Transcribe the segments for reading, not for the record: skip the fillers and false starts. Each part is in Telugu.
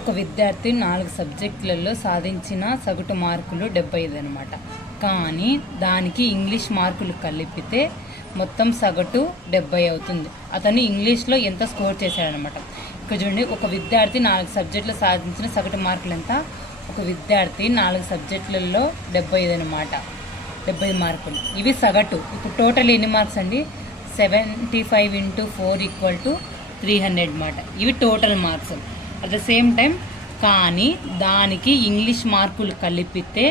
ఒక విద్యార్థి 4 సబ్జెక్టులలో సాధించిన సగటు మార్కులు 75 అనమాట. కానీ దానికి ఇంగ్లీష్ మార్కులు కలిపితే మొత్తం సగటు 70 అవుతుంది. అతను ఇంగ్లీష్లో ఎంత స్కోర్ చేశాడనమాట. ఇక్కడ చూడండి, ఒక విద్యార్థి 4 సబ్జెక్టులు సాధించిన సగటు మార్కులు ఎంత? ఒక విద్యార్థి 4 సబ్జెక్టులలో 75 అనమాట. 70 మార్కులు. ఇవి సగటు. ఇప్పుడు టోటల్ ఎన్ని మార్క్స్ అండి? 75 × 4 = 300 అన్నమాట. ఇవి total marks. At the same time కానీ దానికి ఇంగ్లీష్ మార్కులు కలిపితే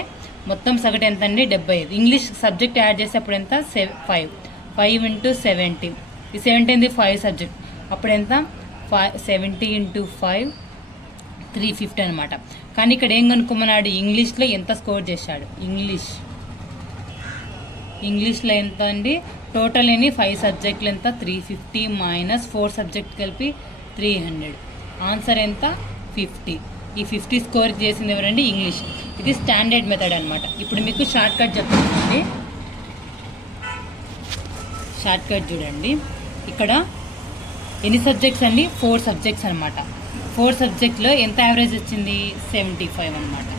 మొత్తం సగటు ఎంత అండి? 75. ఇంగ్లీష్ సబ్జెక్ట్ యాడ్ చేసేప్పుడు ఎంత? 5 × 70. ఈ 70 ఏంది? 5 సబ్జెక్ట్. అప్పుడు ఎంత? 70 × 5 350 అనమాట. కానీ ఇక్కడ ఏం కనుక్కోమన్నాడు? ఇంగ్లీష్లో ఎంత స్కోర్ చేశాడు? ఇంగ్లీష్లో ఎంత అండి? టోటల్ ఎన్ని? 5 సబ్జెక్టులు ఎంత? 350 - 4 సబ్జెక్ట్ కలిపి 300. ఆన్సర్ ఎంత? 50. ఈ 50 స్కోర్ చేసింది ఎవరండి? ఇంగ్లీష్. ఇది స్టాండర్డ్ మెథడ్ అనమాట. ఇప్పుడు మీకు షార్ట్ కట్ చెప్తానండి. షార్ట్ కట్ చూడండి. ఇక్కడ ఎన్ని సబ్జెక్ట్స్ అండి? 4 సబ్జెక్ట్స్ అనమాట. 4 సబ్జెక్ట్లో ఎంత యావరేజ్ వచ్చింది? 75 అనమాట.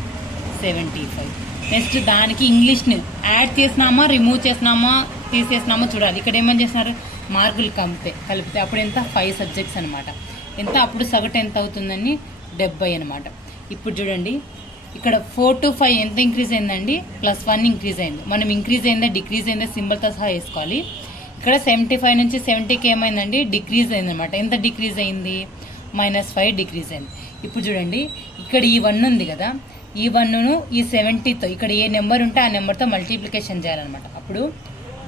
75. నెక్స్ట్ దానికి ఇంగ్లీష్ని యాడ్ చేసినామా, రిమూవ్ చేసినామా, తీసేసినామా చూడాలి. ఇక్కడ ఏమని చేసినారు? మార్కులు కలిపితే అప్పుడు ఎంత? 5 సబ్జెక్ట్స్ అనమాట. ఎంత? అప్పుడు సగటు ఎంత అవుతుందని? 70 అనమాట. ఇప్పుడు చూడండి, ఇక్కడ 4 to 5 ఎంత ఇంక్రీజ్ అయిందండి? +1 ఇంక్రీజ్ అయింది. మనం ఇంక్రీజ్ అయిందా డిక్రీజ్ అయిందా సింబల్తో సహా వేసుకోవాలి. ఇక్కడ 75 నుంచి 70కి ఏమైందండి? డిక్రీజ్ అయిందనమాట. ఎంత డిక్రీజ్ అయింది? -5 డిక్రీజ్ అయింది. ఇప్పుడు చూడండి, ఇక్కడ ఈ 1 ఉంది కదా, ఈ 1ను ఈ 70తో ఇక్కడ ఏ నెంబర్ ఉంటే ఆ నెంబర్తో మల్టిప్లికేషన్ చేయాలన్నమాట. అప్పుడు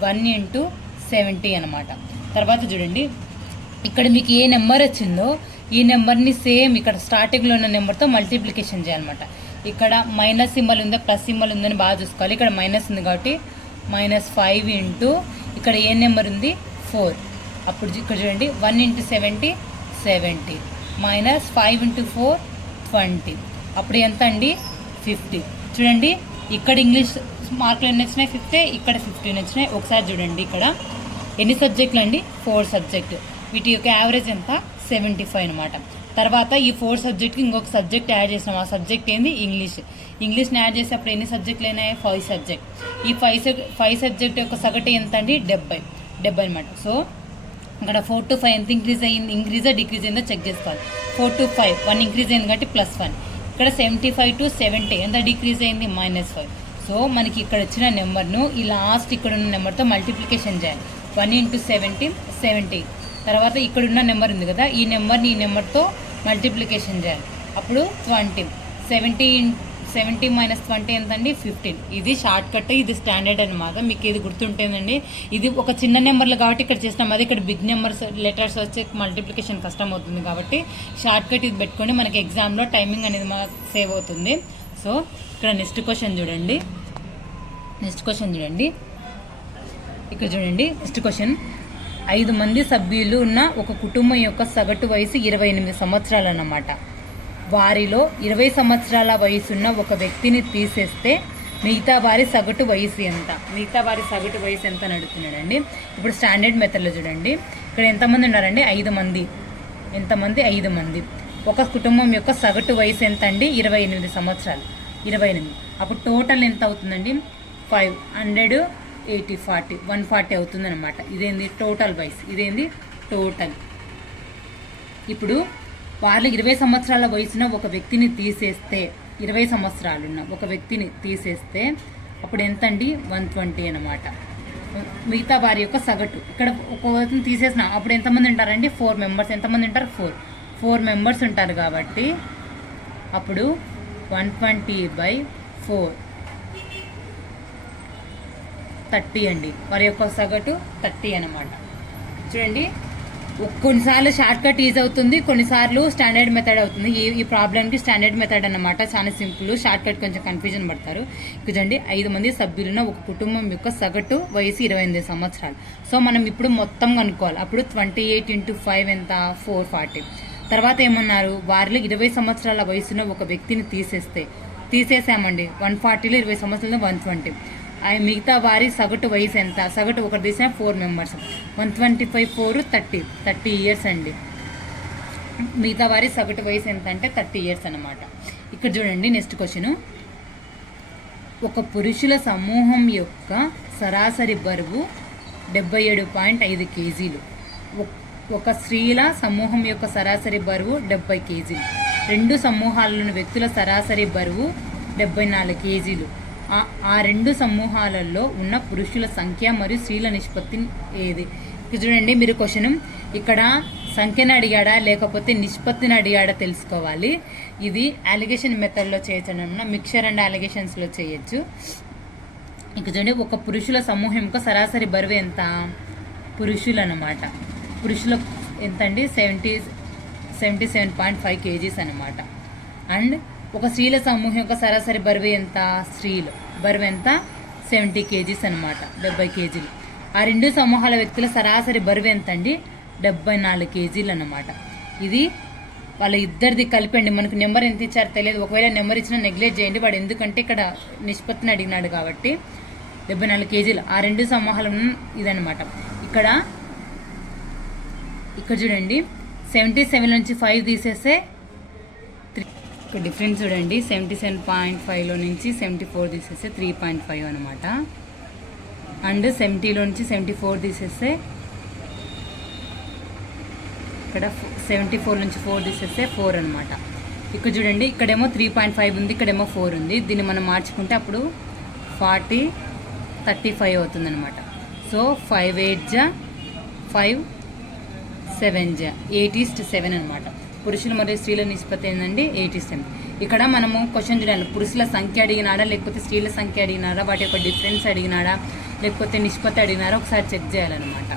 1 × 70 అనమాట. తర్వాత చూడండి, ఇక్కడ మీకు ఏ నెంబర్ వచ్చిందో ఈ నెంబర్ని సేమ్ ఇక్కడ స్టార్టింగ్లో ఉన్న నెంబర్తో మల్టిప్లికేషన్ చేయాలన్నమాట. ఇక్కడ మైనస్ సింబల్ ఉందా ప్లస్ సింబల్ ఉందని బాగా చూసుకోవాలి. ఇక్కడ మైనస్ ఉంది కాబట్టి -5 ఇక్కడ ఏ నెంబర్ ఉంది? 4. అప్పుడు ఇక్కడ చూడండి, 1 × 70 70 -5 × 4 20. అప్పుడు ఎంత అండి? 50. చూడండి, ఇక్కడ ఇంగ్లీష్ మార్కులు ఎన్ని వచ్చినాయి? 50. ఇక్కడ 15 వచ్చినాయి. ఒకసారి చూడండి, ఇక్కడ ఎన్ని సబ్జెక్టులు అండి? 4 సబ్జెక్టు. వీటి యొక్క యావరేజ్ ఎంత? 75 అనమాట. తర్వాత ఈ 4 సబ్జెక్ట్కి ఇంకొక సబ్జెక్ట్ యాడ్ చేసినాం. ఆ సబ్జెక్ట్ ఏంది? ఇంగ్లీష్ని యాడ్ చేసేప్పుడు ఎన్ని సబ్జెక్టులు అయినాయి? 5 సబ్జెక్ట్. ఈ 5 సబ్జెక్ట్ యొక్క సగటు ఎంత అండి? 70 అనమాట. సో ఇక్కడ 4 to 5 ఎంత ఇంక్రీజ్ అయ్యింది? ఇంక్రీజా డిక్రీజ్ అయిందో చెక్ చేసుకోవాలి. 4 to 5 1 ఇంక్రీజ్ అయింది కాబట్టి +1. ఇక్కడ 75 to 70 ఎంత డిక్రీజ్ అయింది? -5. సో మనకి ఇక్కడ వచ్చిన నెంబర్ను ఈ లాస్ట్ ఇక్కడ ఉన్న నెంబర్తో మల్టిప్లికేషన్ చేయాలి. 1 × 70 70. తర్వాత ఇక్కడ ఉన్న నెంబర్ ఉంది కదా, ఈ నెంబర్ని ఈ నెంబర్తో మల్టిప్లికేషన్ చేయాలి. అప్పుడు 20. 70 - 20 ఎంత అండి? 15. ఇది షార్ట్ కట్, ఇది స్టాండర్డ్ అనమాట. మీకు ఇది గుర్తుంటుందండి. ఇది ఒక చిన్న నెంబర్లు కాబట్టి ఇక్కడ చేసినాం. అది ఇక్కడ బిగ్ నెంబర్స్ లెటర్స్ వచ్చే మల్టిప్లికేషన్ కష్టం అవుతుంది కాబట్టి షార్ట్ కట్ ఇది పెట్టుకొని మనకి ఎగ్జామ్లో టైమింగ్ అనేది మనకు సేవ్ అవుతుంది. సో ఇక్కడ నెక్స్ట్ క్వశ్చన్ చూడండి. ఇక్కడ చూడండి, నెక్స్ట్ క్వశ్చన్. 5 మంది సభ్యులు ఉన్న ఒక కుటుంబం యొక్క సగటు వయసు 28 సంవత్సరాలు అన్నమాట. వారిలో 20 సంవత్సరాల వయసున్న ఒక వ్యక్తిని తీసేస్తే మిగతా వారి సగటు వయసు ఎంత అని అడుగుతున్నాడండి. ఇప్పుడు స్టాండర్డ్ మెథడ్లో చూడండి, ఇక్కడ ఎంతమంది ఉన్నారండి? 5 మంది. ఎంతమంది? 5 మంది. ఒక కుటుంబం యొక్క సగటు వయసు ఎంత అండి? 28 సంవత్సరాలు. 28. అప్పుడు టోటల్ ఎంత అవుతుందండి? 500 80 40 140 అవుతుంది అనమాట. ఇదేంది? టోటల్ వయసు. ఇదేంది? టోటల్. ఇప్పుడు వాళ్ళు 20 సంవత్సరాల వయసున్న ఒక వ్యక్తిని తీసేస్తే, 20 సంవత్సరాలున్న ఒక వ్యక్తిని తీసేస్తే అప్పుడు ఎంత అండి? 120 అనమాట. మిగతా వారి యొక్క సగటు. ఇక్కడ ఒక వ్యక్తిని తీసేసిన అప్పుడు ఎంతమంది ఉంటారండి? 4 మెంబర్స్. ఎంతమంది ఉంటారు? 4 మెంబర్స్ ఉంటారు కాబట్టి అప్పుడు 120/4 30 అండి. వారి యొక్క సగటు 30 అనమాట. చూడండి, కొన్నిసార్లు షార్ట్ కట్ ఈజీ అవుతుంది, కొన్నిసార్లు స్టాండర్డ్ మెథడ్ అవుతుంది. ఈ ప్రాబ్లంకి స్టాండర్డ్ మెథడ్ అన్నమాట. చాలా సింపుల్. షార్ట్ కట్ కొంచెం కన్ఫ్యూజన్ పడతారు. చూడండి, 5 మంది సభ్యులున్న ఒక కుటుంబం యొక్క సగటు వయసు 28 సంవత్సరాలు. సో మనం ఇప్పుడు మొత్తం కనుక్కోవాలి. అప్పుడు 28 × 5 ఎంత? 440. తర్వాత ఏమన్నారు? వారిలో 20 సంవత్సరాల వయసున్న ఒక వ్యక్తిని తీసేసామండి. 140లో 20 సంవత్సరాలు 120. మిగతా వారి సగటు వయసు ఎంత? సగటు ఒకటి తీసిన 4 మెంబర్స్. 125 4 30 ఇయర్స్ అండి. మిగతా వారి సగటు వయసు ఎంత అంటే 30 ఇయర్స్ అన్నమాట. ఇక్కడ చూడండి నెక్స్ట్ క్వశ్చన్. ఒక పురుషుల సమూహం యొక్క సరాసరి బరువు 77.5 కేజీలు. ఒక స్త్రీల సమూహం యొక్క సరాసరి బరువు 70 కేజీలు. రెండు సమూహాలలోని వ్యక్తుల సరాసరి బరువు 74 కేజీలు. ఆ రెండు సమూహాలలో ఉన్న పురుషుల సంఖ్య మరియు స్త్రీల నిష్పత్తి ఏది? చూడండి మీరు క్వశ్చన్ ఇక్కడ సంఖ్యను అడిగాడా లేకపోతే నిష్పత్తిని అడిగాడా తెలుసుకోవాలి. ఇది అలిగేషన్ మెథడ్లో చేయొచ్చు, మిక్చర్ అండ్ అలిగేషన్స్లో చేయొచ్చు. ఇక చూడండి, ఒక పురుషుల సమూహం యొక్క సరాసరి బరువు ఎంత? పురుషులు అన్నమాట. పురుషుల ఎంత అండి? 77.5 కేజీస్ అనమాట. అండ్ ఒక స్త్రీల సమూహం యొక్క సరాసరి బరువు ఎంత? స్త్రీలు బరువు ఎంత? 70 కేజీస్ అనమాట, 70 కేజీలు. ఆ రెండు సమూహాల వ్యక్తుల సరాసరి బరువు ఎంత అండి? 74 కేజీలు అన్నమాట. ఇది వాళ్ళ ఇద్దరిది కలిపండి. మనకు నెంబర్ ఎంత ఇచ్చారో తెలియదు, ఒకవేళ నెంబర్ ఇచ్చినా నెగ్లెక్ట్ చేయండి వాడు, ఎందుకంటే ఇక్కడ నిష్పత్తిని అడిగినాడు కాబట్టి. 74 కేజీలు ఆ రెండు సమూహాలను ఇదనమాట. ఇక్కడ చూడండి 77 నుంచి 5 తీసేస్తే 3. ఇక్కడ డిఫరెన్స్ చూడండి, 77.5లో నుంచి 74 తీసేస్తే 3.5 అనమాట. అండ్ 70లో నుంచి 74 తీసేస్తే ఇక్కడ 74 నుంచి 4 తీసేస్తే 4 అనమాట. ఇక్కడ చూడండి, ఇక్కడేమో 3.5 ఉంది, ఇక్కడేమో 4 ఉంది. దీన్ని మనం మార్చుకుంటే అప్పుడు 40, 35 అవుతుంది అనమాట. సో 5 8 జా 5 7 జా 8:7 అనమాట. పురుషులు మరియు స్త్రీల నిష్పత్తి ఏంటండి? 8:7. ఇక్కడ మనము క్వశ్చన్ చూడాలి, పురుషుల సంఖ్య అడిగినాడా లేకపోతే స్త్రీల సంఖ్య అడిగినాడా, వాటి యొక్క డిఫరెన్స్ అడిగినాడా లేకపోతే నిష్పత్తి అడిగినారా ఒకసారి చెక్ చేయాలన్నమాట.